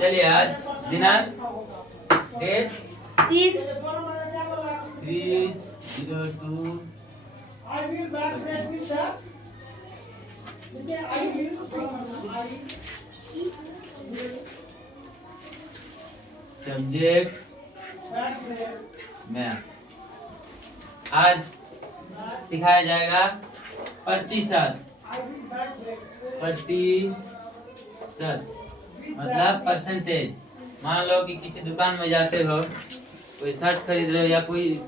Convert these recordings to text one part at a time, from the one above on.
चलिए आज दिनांक डेट 3/02 सब्जेक्ट मैथ। आज सिखाया जाएगा प्रतिशत। मतलब परसेंटेज। मान लो कि किसी दुकान में जाते हो, कोई शर्ट खरीद रहे हो या कोई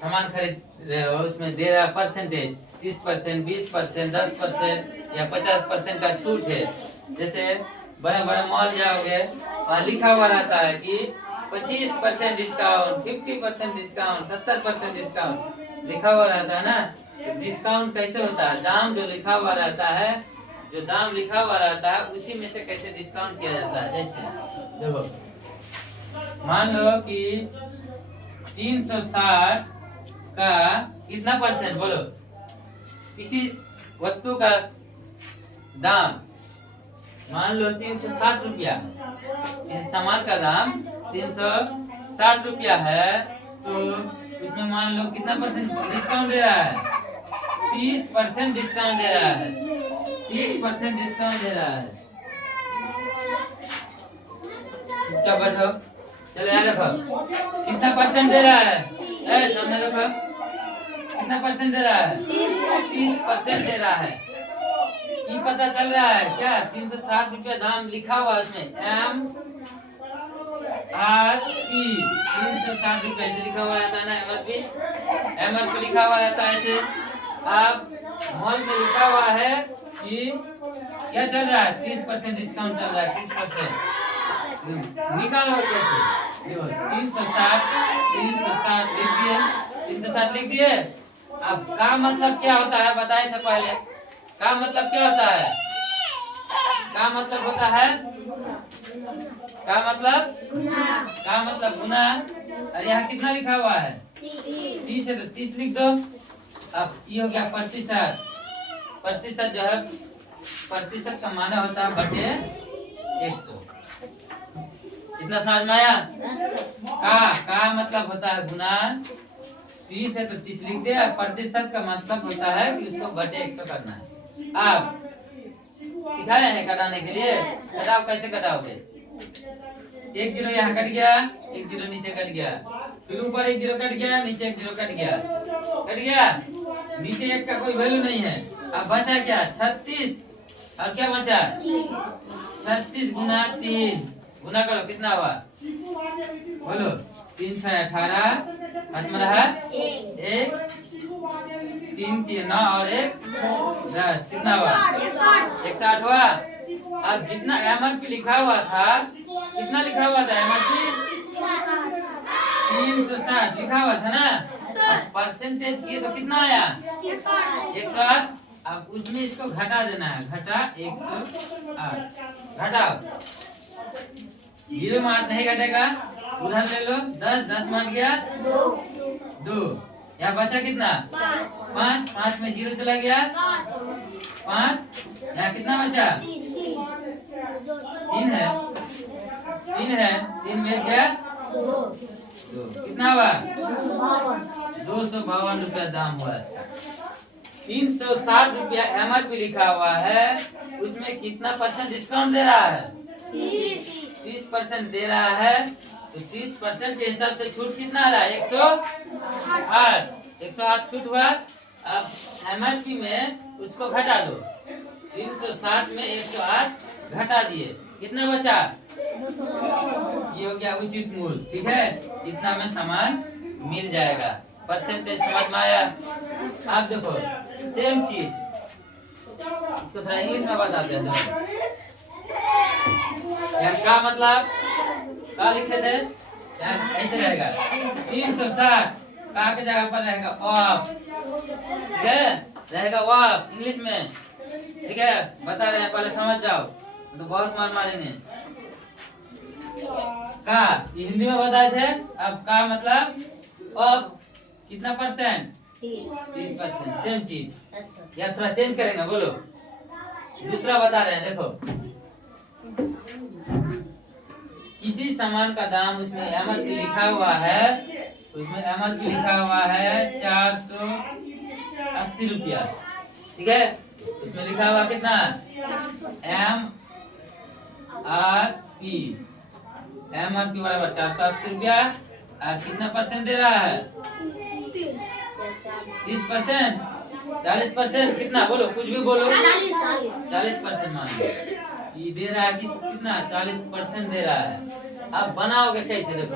सामान खरीद रहे हो, उसमें दे रहा परसेंटेज 30%, 20%, 10% या 50% का छूट है। जैसे बड़े बड़े मॉल जाओगे, वहाँ लिखा हुआ रहता है कि 25% डिस्काउंट, 50% डिस्काउंट, 70% डिस्काउंट लिखा हुआ रहता है ना। तो डिस्काउंट कैसे होता है? दाम जो लिखा हुआ रहता है, जो दाम लिखा हुआ रहता है उसी में से कैसे डिस्काउंट किया जाता है। जैसे देखो, मान लो कि 360 का कितना परसेंट, बोलो। किसी वस्तु का दाम मान लो 360 रुपया, इस सामान का दाम 360 रुपया है, तो उसमें मान लो कितना परसेंट डिस्काउंट दे रहा है? 30% डिस्काउंट दे रहा है। 30% डिस्काउंट दे रहा है। क्या बताओ? चलो यार देखो, कितना परसेंट दे रहा है? सामने देखो, कितना परसेंट दे रहा है? 30% दे रहा है। ये पता चल रहा है क्या? 360 रुपया दाम लिखा हुआ है उसमें, MRP 360 रुपया ऐसे लिखा हुआ रहता है ना। MRP लिखा हुआ रहता है ऐसे। अब मॉल में लिखा हुआ है कि क्या चल रहा है? 30% डिस्काउंट चल रहा है। 30% निकालो कैसे? 360 लिख दिए, 360 लिख दिए। अब का मतलब क्या होता है बताए से पहले? का मतलब क्या होता है? का मतलब होता है, का मतलब गुना। अरे यहाँ कितना लिखा हुआ है? 30 है तो 30 लिख दो। अब ये हो गया प्रतिशत। प्रतिशत जो है, प्रतिशत का माना होता है बटे 100। इतना समझ में आया? का मतलब होता है गुना। 30 है तो 30 लिख दे। प्रतिशत का मतलब होता है कि उसको बटे 100 करना है। आप सिखाए हैं कटाने के लिए? कटाओ, कैसे कटाओगे? 1 0 यहाँ कट गया, 1 0 नीचे कट गया, फिर ऊपर 1 0 कट गया, नीचे 1 0 कट गया, नीचे 1 का कोई वैल्यू नहीं है। अब बचा क्या? 36। और क्या बचा? 36 गुना 3। गुना करो, कितना हुआ? बोलो। 3 6 18, हाथ में रहा 1, 3 3 9 और 1 10। कितना हुआ? 160 हुआ। अब जितना MRP लिखा हुआ था, कितना लिखा हुआ था? MRP 360 लिखा हुआ था ना। अब परसेंटेज किए तो कितना आया? 108। अब उसमें इसको घटा देना है। घटा 108, घटाओ। 0 में 8 नहीं घटेगा, उधर ले लो। 10 10 में गया 2। यहाँ बचा कितना? 5 5 में 0 चला गया 5। यहाँ कितना बचा? 3 है, 3 में क्या? 2। कितना हुआ? 252 रुपया दाम हुआ इसका। 360 रुपया MRP लिखा हुआ है, उसमें कितना परसेंट डिस्काउंट दे रहा है? 30% दे रहा है। तो 30% के हिसाब से छूट कितना आ रहा है? 108। 108 छूट हुआ। अब MRP में उसको घटा दो। 360 में 108 घटा दिए, कितना बचा? ये हो गया उचित मूल्य। ठीक है, इतना में सामान मिल जाएगा। परसेंटेज समझ में आया? आप देखो सेम चीज, इसको थोड़ा इंग्लिश में बताते हैं। यार का मतलब का लिखे थे? ऐसे रहेगा 360 का के जगह पर रहेगा ऑफ। ठीक है, रहेगा ऑफ इंग्लिश में। ठीक है, बता रहे हैं, पहले समझ जाओ तो बहुत मार मारेंगे। का हिंदी में बताए थे। अब का मतलब ऑफ कितना परसेंट? 30%। सेम चीज या थोड़ा चेंज करेंगे, बोलो। दूसरा बता रहे हैं, देखो। किसी सामान का दाम, उसमें एमआरपी लिखा हुआ है, उसमें एमआरपी लिखा हुआ है 480 रुपया, ठीक है। उसमें लिखा हुआ कितना, एमआरपी बराबर 480 रुपया। कितना परसेंट दे रहा है, 30%, 40%, कितना बोलो, कुछ भी बोलो, 40% मान लो। ये दे रहा है कितना, 40% दे रहा है। अब बनाओगे कैसे, देखो।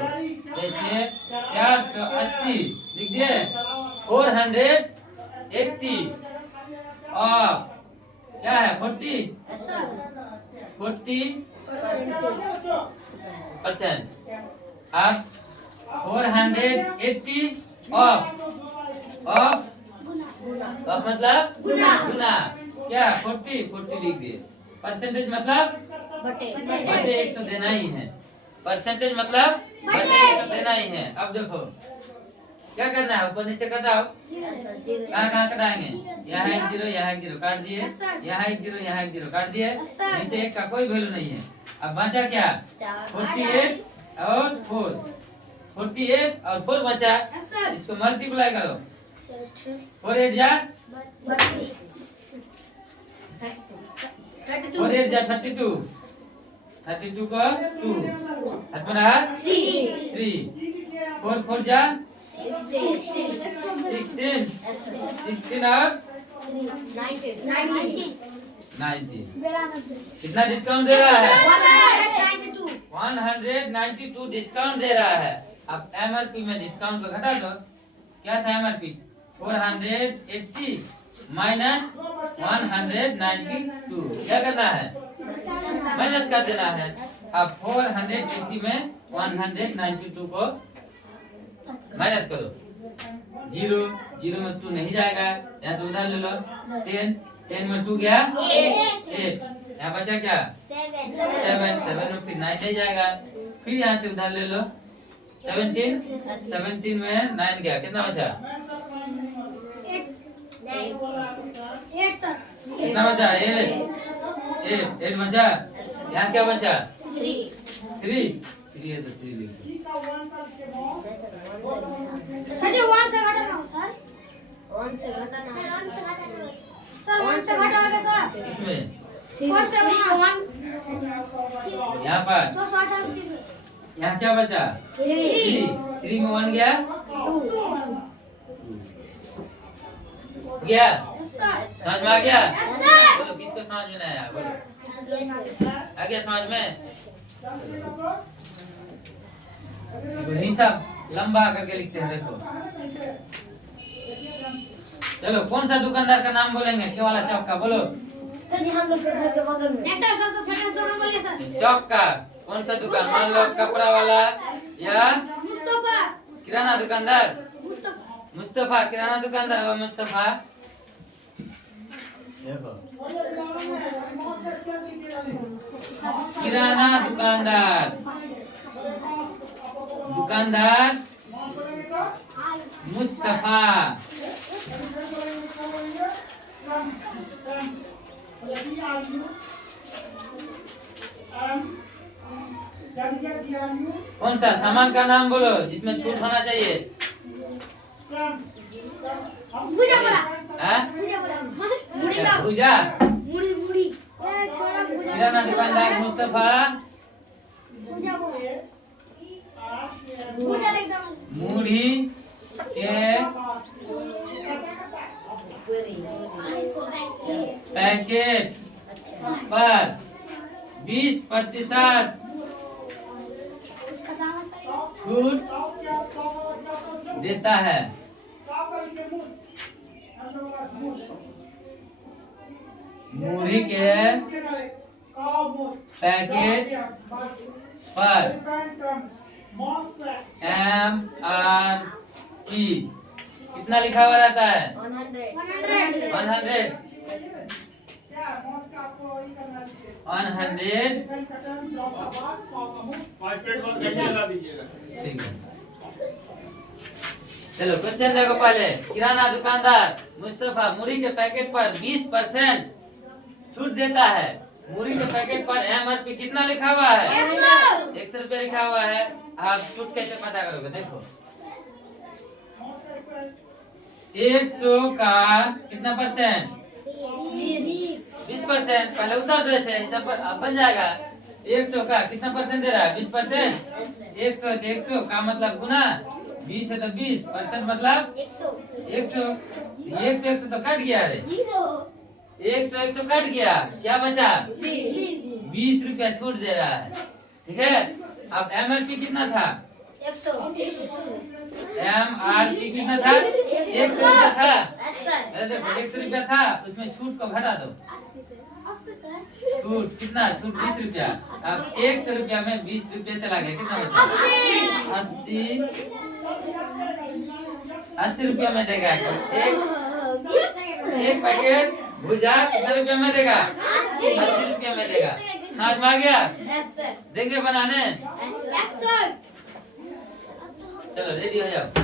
जैसे 480 लिख दिए, 480 ऑफ क्या है, 40%। अब 480 ऑफ मतलब गुना क्या, 40 लिख दिए। परसेंटेज मतलब बटे 100 देना ही है। परसेंटेज मतलब बटे 100 देना ही है। अब देखो क्या करना है, ऊपर नीचे घटाओ। कहाँ कटाएंगे, यहाँ 1 0, यहाँ 1 0 काट दिए, यहाँ 1 0, यहाँ 1 0 काट दिए। नीचे 1 का कोई वैल्यू नहीं है। अब बचा क्या, 48 और 4, 48 और 4 बचा। इसको मल्टीप्लाई करो, 4 8 जा 4 8 जा 32, 32 को 2 हाथ में रहा 3, 4 4 जा 16 और 90। कितना डिस्काउंट दे रहा है, 192 डिस्काउंट दे रहा है। अब एमआरपी में डिस्काउंट को घटा दो। क्या था एमआरपी, 480 माइनस 192, क्या करना है, माइनस कर देना है। अब 480 में 192 को माइनस करो, 0 0 में 2 नहीं जाएगा, यहाँ से उधर ले लो। 10 में 2 गया 8, यहाँ बचा क्या 7 में फिर 9 नहीं जाएगा, फिर यहाँ से उधर ले लो। 17 में 9 गया, कितना बचा, कितना बचा, 8 बचा। यहाँ क्या बचा, 3 है तो 3 लिख दो। सर 1 से घटाना हो सर, 1 से घटाना सर, 1 से घटाओगे सर, इसमें 4 से 1 यहाँ पर 288 से यहाँ क्या बचा, 3 में 1 गया 2 गया। सर, समझ में आ गया, सर। बोलो किसको समझ में नहीं आया, बोलो आ गया समझ में। हिसाब लंबा करके लिखते हैं, देखो। चलो कौन सा दुकानदार का नाम बोलेंगे, क्या वाला चौक का, बोलो। सर जी हम लोग के घर के बगल में, नहीं सर, सबसे फेमस दुकान बोलिए सर। चौक का कौन सा दुकान, मान लो कपड़ा वाला या मुस्तफा, किराना दुकानदार, मुस्तफा किराना दुकानदार वो मुस्तफा। देखो किराना दुकानदार मुस्तफा। कौन सा सामान का नाम बोलो जिसमें छूट होना चाहिए, भुजा बड़ा, हाँ? भुजा बड़ा, मुड़ी अच्छा, का भुजा। मुड़ी ए छोड़ा भुजा, किराना दुकानदार मुस्तफा भुजा बोल, भुजा लिख दो, मूढ़ी के पैकेट पर 20% उसका दाम सही छूट देता है। मूढ़ी के पैकेट पर MRP कितना लिखा हुआ रहता है, 100 ठीक है। चलो क्वेश्चन देखो पहले। किराना दुकानदार मुस्तफा मूढ़ी के पैकेट पर 20% छूट देता है। मूढ़ी के पैकेट पर MRP कितना लिखा हुआ है? 100 रुपया लिखा हुआ है। आप छूट कैसे पता करोगे? देखो 100 का कितना परसेंट? 20%। पहले उतर दो ऐसे, हिसाब पर अब बन जाएगा। 100 का कितना परसेंट दे रहा है? 20%। 100 है तो 100 का मतलब गुना, 20 है तो 20% मतलब 100। 100 तो कट गया रे, 100 कट गया, क्या बचा? 20 रुपया छूट दे रहा है। ठीक है, अब MRP कितना था? 100। MRP कितना था? 100 रुपया था। अरे देखो 100 रुपया था, उसमें छूट को घटा दो। छूट कितना? छूट 20 रुपया। अब 100 रुपया में 20 रुपया चला गया, कितना बचा? 80 रुपया में देगा। एक पैकेट भुजा कितने रुपया में देगा? 80 रुपया में देगा। समझ में आ गया? देंगे बनाने? चलो रेडी हो जाओ।